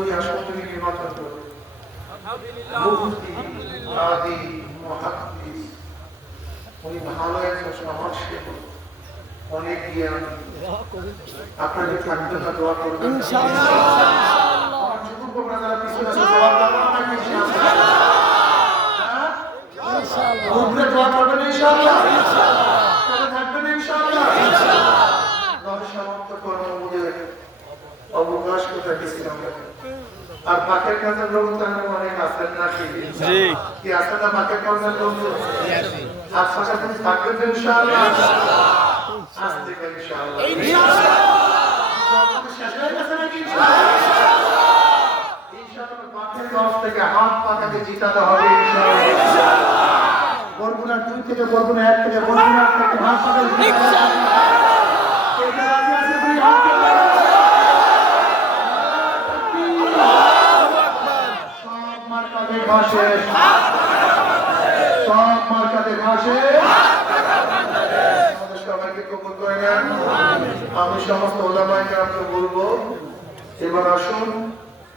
দুই আসনকে নির্বাচন করে মুফতি কাদি মুহাদ্দিস উনি ভালো একজন সমাজসেবক অনেক জ্ঞান আপনাদের থাকতে না দোয়া করবেন ইনশাআল্লাহ আমার যুবক ব্রাদাররা পিছনে আছে দোয়া করবেন না ইনশাআল্লাহ ইনশাআল্লাহ উপরে দোয়া করবেন ইনশাআল্লাহ ইনশাআল্লাহ তবে থাকবেন ইনশাআল্লাহ ইনশাআল্লাহ দশ সমাপ্ত কর্মমূলে অবকাশ কোথায় গেছিলাম আর পাকের কাছে লোক জানেন অনেক আছেন নাকি জি কি আছে না পাকের কাছে লোক জি আছে আশা করি থাকবেন ইনশাআল্লাহ ইনশাআল্লাহ আস্তে করে ইনশাআল্লাহ ইনশাআল্লাহ শেষ হয়ে গেছে নাকি ইনশাআল্লাহ ইনশাআল্লাহ পাকের কাছ থেকে হাত পাকাকে জিতাতে হবে ইনশাআল্লাহ ইনশাআল্লাহ বরগুনা 2 থেকে বরগুনা 1 থেকে বরগুনা থেকে হাত পাকাকে ইনশাআল্লাহ এটা রাজি আছে দুই হাত ভাষে সব মার্কাতে ভাষে আমাদের সবাইকে কবুল করে নেন আমি সমস্ত ওলামায়ে কেরামকে বলবো এবার আসুন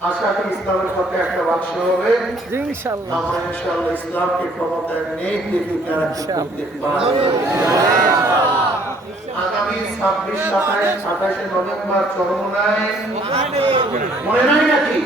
আশা করি ইসলামের পক্ষে একটা বাক্স হবে ইনশাআল্লাহ আমরা ইনশাআল্লাহ ইসলামকে ক্ষমতায় নিয়ে দেখি তারা করতে পারবে আগামী 26 27 নভেম্বর চরমনায় মনে নাই নাকি